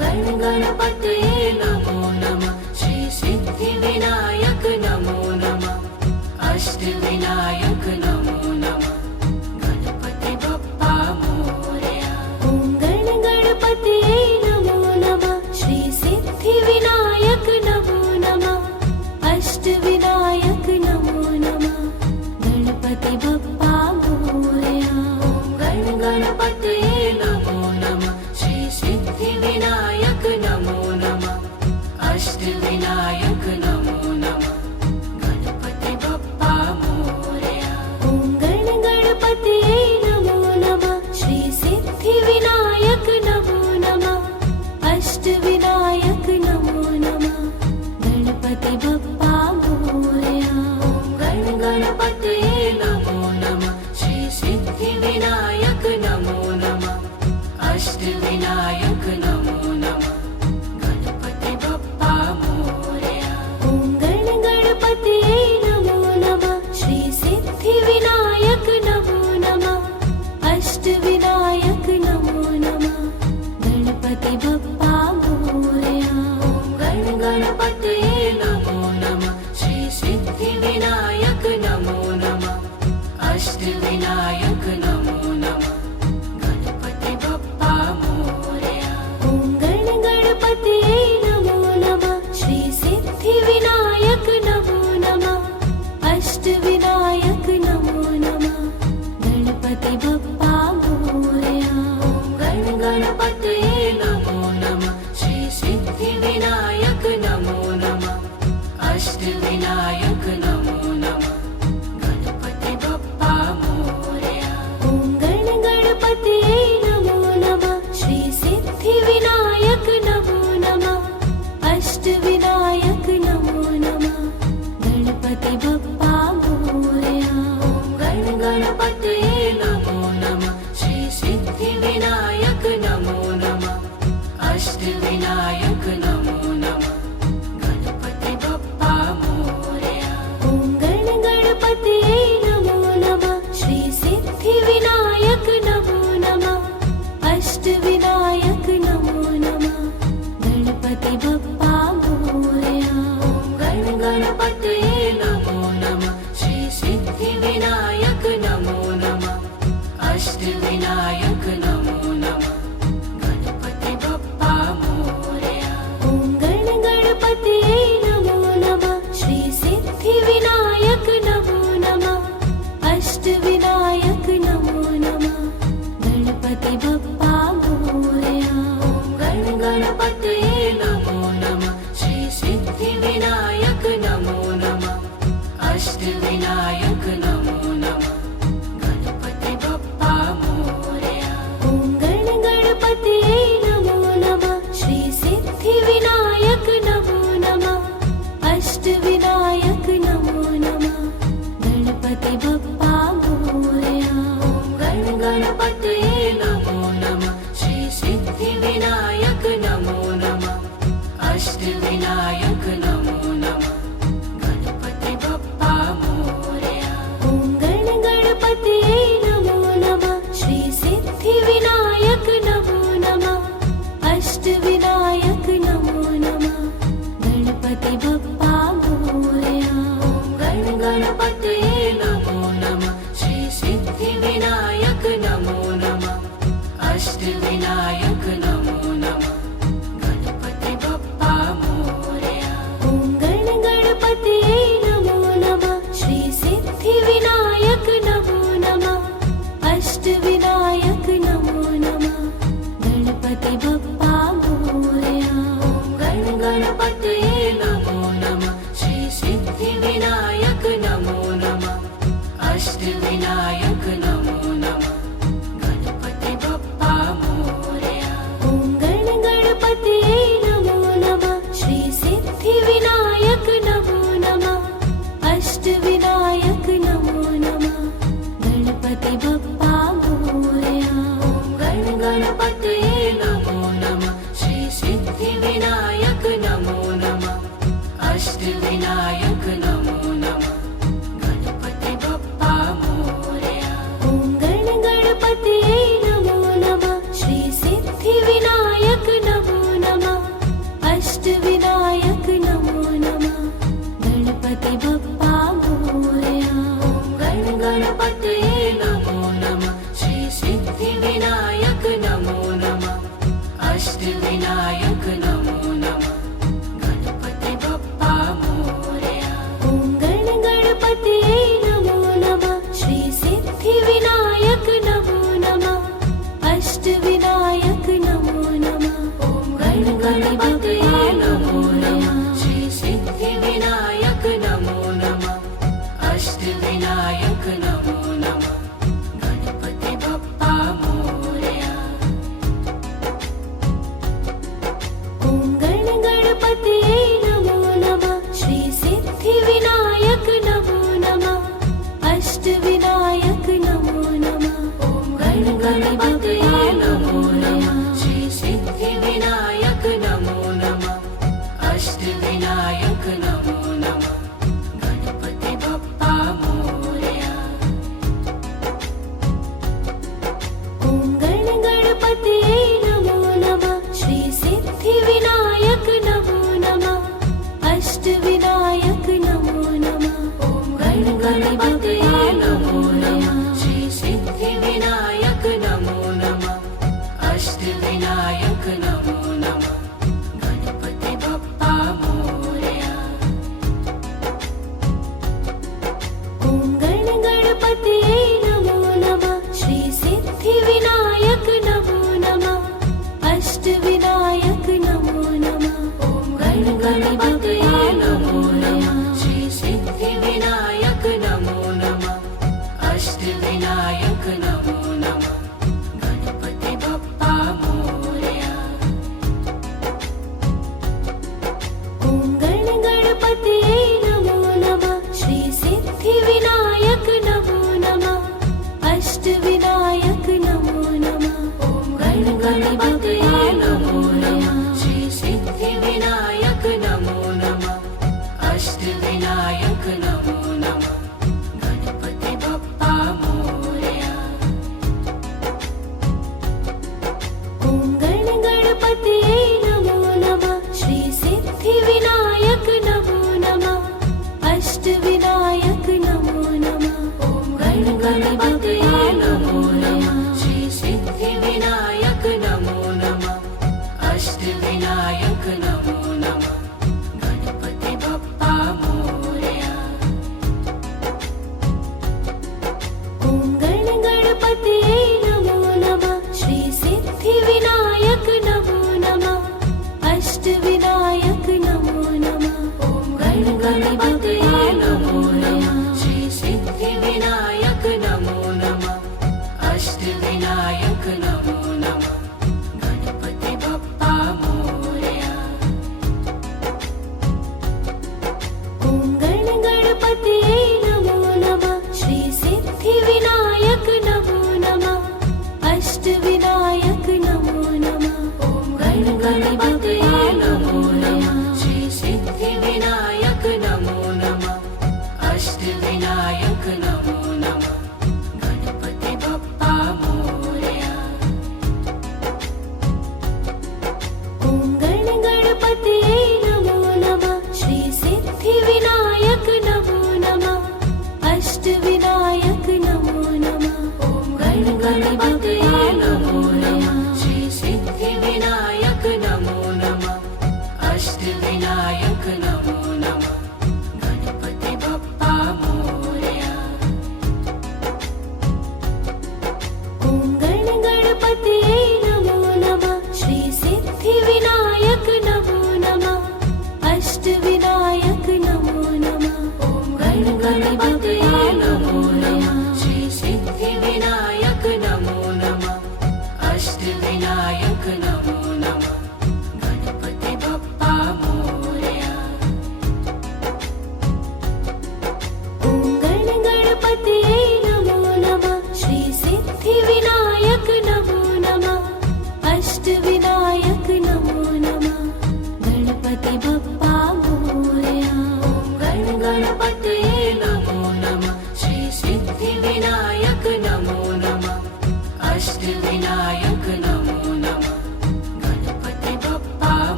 गण गणपतये नमो नमः श्री सिद्धिविनायक नमो नमः अष्टविनायक नमो नमः गणपति बप्पा मोरया ॐ गण गणपतये नमो नमः श्री सिद्धिविनायक नमो नमः अष्टविनायक नमो नमः गणपति बप्पा मोरया गण गणपतये नमो नमः श्री सिद्धिविनायक नमो नमः अष्टविनायक नमो नमः गणपति बप्पा मोरया ॐ गण गणपतये नमो नमः श्री सिद्धिविनायक नमो नमः अष्टविनायक नमो नमः गणपति बप्पा मोरया गण गणपतये नमो नमः श्री सिद्धिविनायक नमो नमः अष्टविनायक नमो नमः गणपति बप्पा मोरया ॐ गण गणपतये नमो नमः श्री सिद्धिविनायक नमो नमः अष्टविनायक नमो नमः गणपति बप्पा मोरया गण गणपतये नमो नमः श्री सिद्धिविनायक नमो नमः अष्टविनायक नमो नमः गणपति बप्पा मोरया ॐ गण गणपतये नमो नमः श्री सिद्धिविनायक नमो नमः अष्टविनायक नमो नमः गणपति बप्पा मोरया गण गणपतये नमो नमः श्री सिद्धिविनायक नमो नमः अष्टविनायक नमो नमः गणपति बप्पा मोरया ॐ गण गणपतये नमो नमः श्री सिद्धिविनायक नमो नमः अष्टविनायक नमो नमः गणपति बप्पा मोरया गण गणपतये नमो नमः श्री सिद्धिविनायक नमो नमः अष्टविनायक नमो नमः गणपति बप्पा मोरया ॐ गण गणपतये नमो नमः श्री सिद्धिविनायक नमो नमः अष्टविनायक नमो नमः गणपति बप्पा मोरया गण गणपतये नमो नमः श्री सिद्धिविनायक नमो नमः अष्टविनायक नमो नमः गणपति बप्पा मोरया ॐ गण गणपतये नमो नमः श्री सिद्धिविनायक नमो नमः अष्टविनायक नमो नमः गणपति बप्पा मोरया गण गणपतये नमो नमः श्री सिद्धिविनायक नमो नमः अष्टविनायक नमो नमः गणपति बप्पा मोरया ॐ गण गणपतये नमो नमः श्री सिद्धिविनायक नमो नमः अष्टविनायक नमो नमः गणपति बप्पा मोरया गण गणपतये नमो नमः श्री सिद्धिविनायक नमो अष्टविनायक नमो नमः गणपति बप्पा मोरया ॐ गण गणपतये नमो नमः श्री सिद्धिविनायक नमो नमः अष्टविनायक नमो नमः ॐ गण गणपतये नमो नमः श्री सिद्धिविनायक नमो नमः अष्टविनायक नमो नमः गणपति बप्पा मोरया ॐ गण गणपतये नमो नमः श्री सिद्धिविनायक नमो नमः अष्टविनायक नमो नमः ॐ गण गणपतये नमो नमः श्री सिद्धिविनायक नमो नमः अष्टविनायक नमो नमः गणपति बप्पा मोरया ॐ गण गणपतये नमो नमः श्री सिद्धिविनायक नमो नमः अष्टविनायक नमो नमः ॐ गण गणपतये नमो नमः श्री सिद्धिविनायक नमो नमः अष्टविनायक नमो नमः गणपति बप्पा मोरया ॐ गण गणपतये नमो नमः श्री सिद्धिविनायक नमो नमः अष्टविनायक नमो नमः ॐ गण गणपतये नमो नमः श्री सिद्धिविनायक नमो नमः अष्टविनायक नमो नमः गणपति बप्पा मोरया ॐ गण गणपतये नमो नमः श्री सिद्धिविनायक नमो नमः अष्टविनायक नमो नमः ॐ गण गणपतये नमो नमः श्री सिद्धिविनायक नमो नमः अष्टविनायक नमो नमः गणपति बप्पा मोरया ॐ गण गणपतये नमो नमः श्री सिद्धिविनायक नमो नमः अष्टविनायक नमो नमः ॐ गण गणपतये नमो नमः श्री सिद्धिविनायक नमो नमः अष्टविनायक नमो नमः गणपति बप्पा मोरया ॐ गण गणपतये नमो नमः श्री सिद्धिविनायक नमो नमः अष्टविनायक नमो नमः ॐ गण गणपतये नमो नमः श्री सिद्धिविनायक नमो नमः अष्टविनायक नमो नमः गणपति बप्पा मोरया ॐ गण गणपतये नमो नमः श्री सिद्धिविनायक नमो नमः अष्टविनायक नमो नमः ॐ गण गणपतये नमो नमः श्री सिद्धिविनायक नमो नमः अष्टविनायक नमो नमः गणपति बप्पा मोरया ॐ गण गणपतये नमो नमः श्री सिद्धिविनायक नमो नमः अष्टविनायक नमो नमः ॐ गण गणपतये नमो नमः श्री सिद्धिविनायक नमो नमः अष्टविनायक नमो नमः गणपति बप्पा मोरया ॐ गण गणपतये नमो नमः श्री सिद्धिविनायक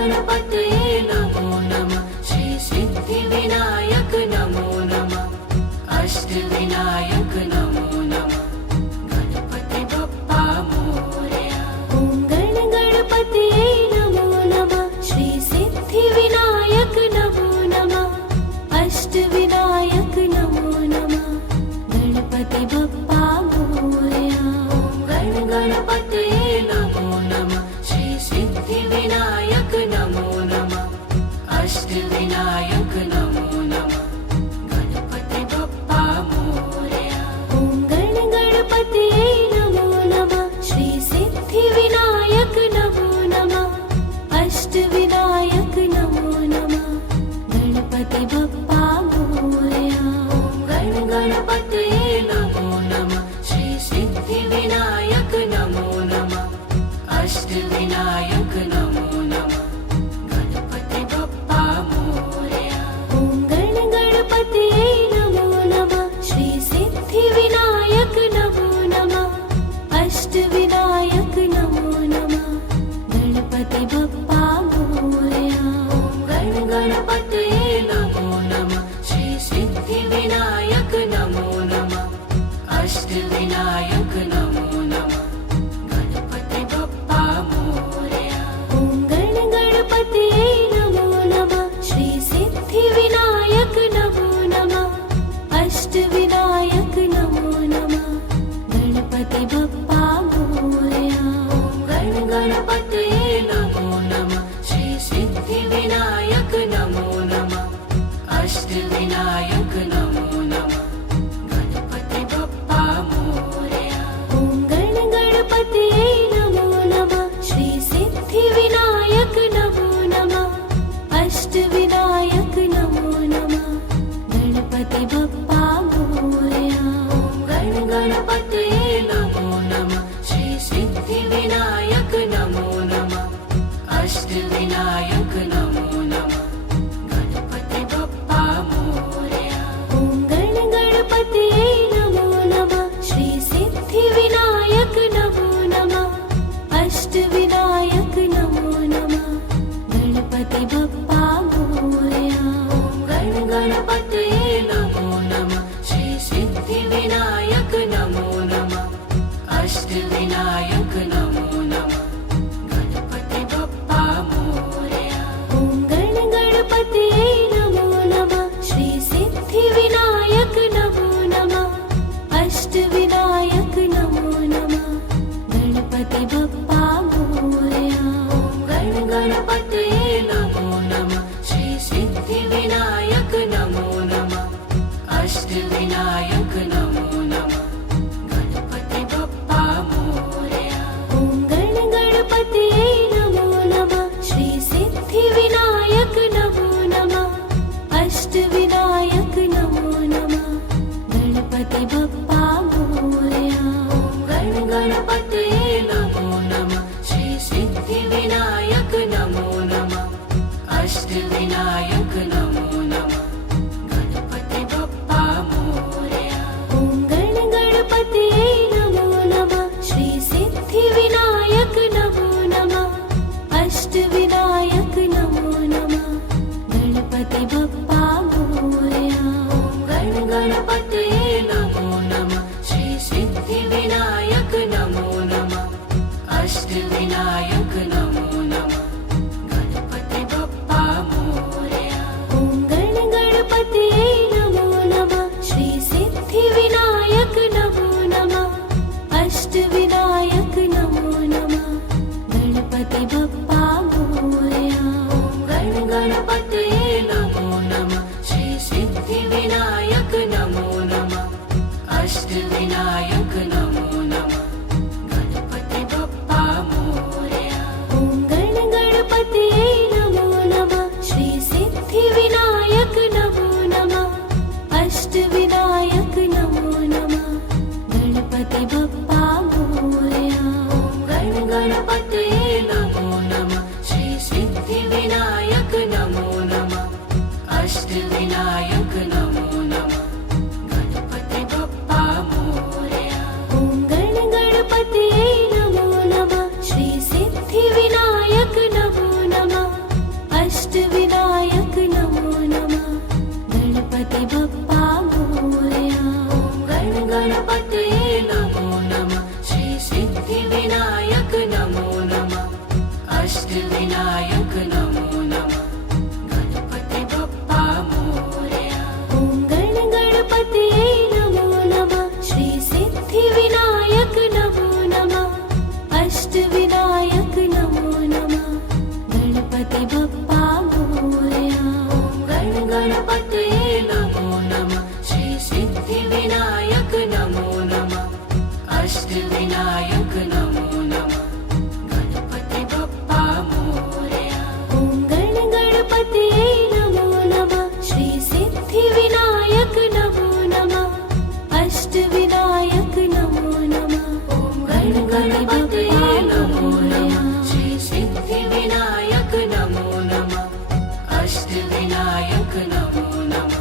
गणपतये नमो नमः श्री सिद्धिविनायक नमो नमः अष्टविनायक नमो नमः गणपति बप्पा मोरया ॐ गणपतये नमो नमः श्री सिद्धिविनायक नमो नमः अष्टविनायक नमो नमः गणपति बप्पा मोरया गणपतये नमो नमः श्री सिद्धिविनायक नमो नमः अष्टविनायक नमो नमः गणपति बप्पा मोरया ॐ गणपतये नमो नमः श्री सिद्धिविनायक नमो नमः अष्टविनायक नमो नमः गणपति बप्पा मोरया गणपतये नमो नमः श्री सिद्धिविनायक नमो नमः अष्टविनायक नमो नमः गणपति बप्पा मोरया ॐ गणपतये नमो नमः श्री सिद्धिविनायक नमो नमः अष्टविनायक नमो नमः गणपति बप्पा मोरया गणपतये नमो नमः श्री सिद्धिविनायक नमो नमः अष्टविनायक नमो नमः गणपति बप्पा मोरया ॐ गणपतये नमो नमः श्री सिद्धिविनायक नमो नमः अष्टविनायक नमो नमः गणपति बप्पा मोरया गणपतये नमो नमः श्री सिद्धिविनायक नमो नमः अष्टविनायक नमो नमः गणपति बप्पा मोरया ॐ गणपतये नमो नमः श्री सिद्धिविनायक नमो नमः अष्टविनायक नमो नमः गणपति बप्पा मोरया गणपतये नमो नमः श्री सिद्धिविनायक नमो नमः अष्टविनायक नमो नमः गणपति बप्पा मोरया ॐ गणपतये नमो नमः श्री सिद्धिविनायक नमो नमः अष्टविनायक नमो नमः गणपति बप्पा मोरया गणपतये नमो नमः श्री सिद्धिविनायक नमो नमः अष्टविनायक नमो नमः गणपति बप्पा मोरया ॐ गणपतये नमो नमः श्री सिद्धिविनायक नमो नमः अष्टविनायक नमो नमः गणपति बप्पा मोरया गणपतये नमो नमः श्री सिद्धिविनायक नमो नमः अष्टविनायक नमो नमः गणपति बप्पा मोरया ॐ गणपतये नमो नमः श्री सिद्धिविनायक नमो नमः अष्टविनायक नमो नमः गणपति बप्पा मोरया गणपतये नमो नमः श्री सिद्धिविनायक नमो नमः अष्टविनायक नमो नमः गणपति बप्पा मोरया ॐ गणपतये नमो नमः श्री सिद्धिविनायक नमो नमः अष्टविनायक नमो नमः गणपति बप्पा मोरया गणपतये नमो नमः श्री सिद्धिविनायक नमो नमः अष्टविनायक नमो नमः गणपति बप्पा मोरया ॐ गणपतये नमो नमः श्री सिद्धिविनायक नमो नमः अष्टविनायक नमो नमः गणपति बप्पा मोरया गणपतये नमो नमः श्री सिद्धिविनायक नमो नमः अष्टविनायक नमो नमः गणपति बप्पा मोरया ॐ गणपतये नमो नमः श्री सिद्धिविनायक नमो नमः अष्टविनायक नमो नमः गणपति बप्पा मोरया गणपतये नमो नमः अष्टविनायक नमो नमः गणपति बप्पा मोरया ॐ गण गणपतये नमो नमः श्री सिद्धिविनायक नमो नमः अष्टविनायक नमो नमः गणपति बप्पा मोरया गण गणपतये नमो नमः श्री सिद्धिविनायक नमो नमः अष्टविनायक नमो नमः गणपति बप्पा मोरया ॐ गण गणपतये नमो नमः श्री सिद्धिविनायक नमो नमः अष्टविनायक नमो नमः गण गणपतये नमो नमः श्री सिद्धिविनायक नमो नमः अष्टविनायक नमो नमः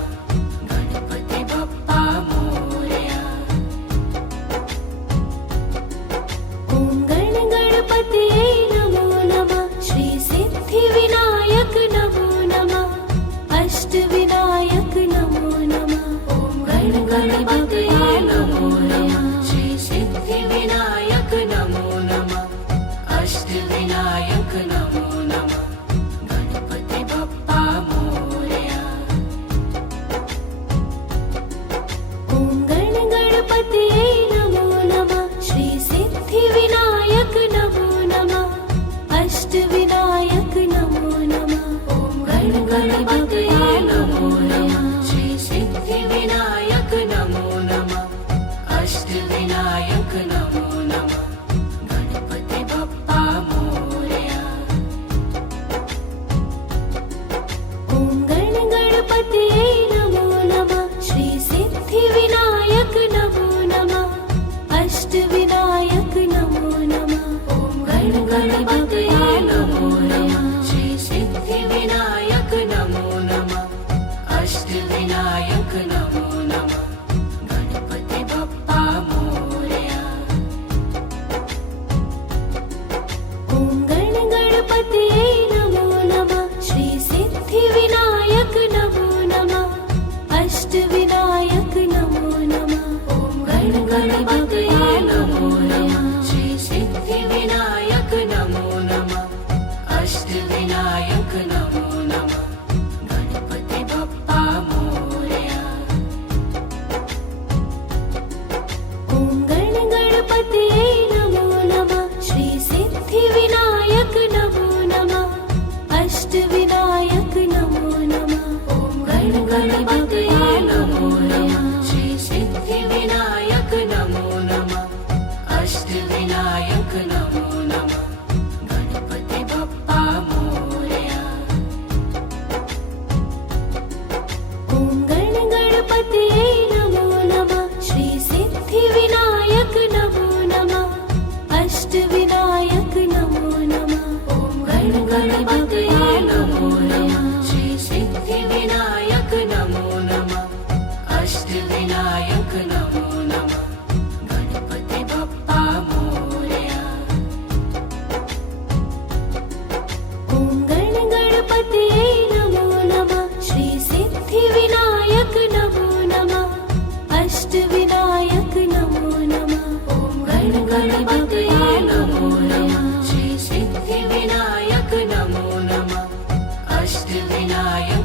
गणपति बप्पा मोरया ॐ गण गणपतये नमो नमः श्री सिद्धिविनायक नमो नमः अष्टविनायक नमो नमः गण गणपतये नमो नमः श्री सिद्धिविनायक नमो नमः अष्टविनायक नमो नमः गणपति बप्पा मोरया ॐ गण गणपतये नमो नमः श्री सिद्धिविनायक नमो नमः अष्टविनायक नमो नमः गण गणपतये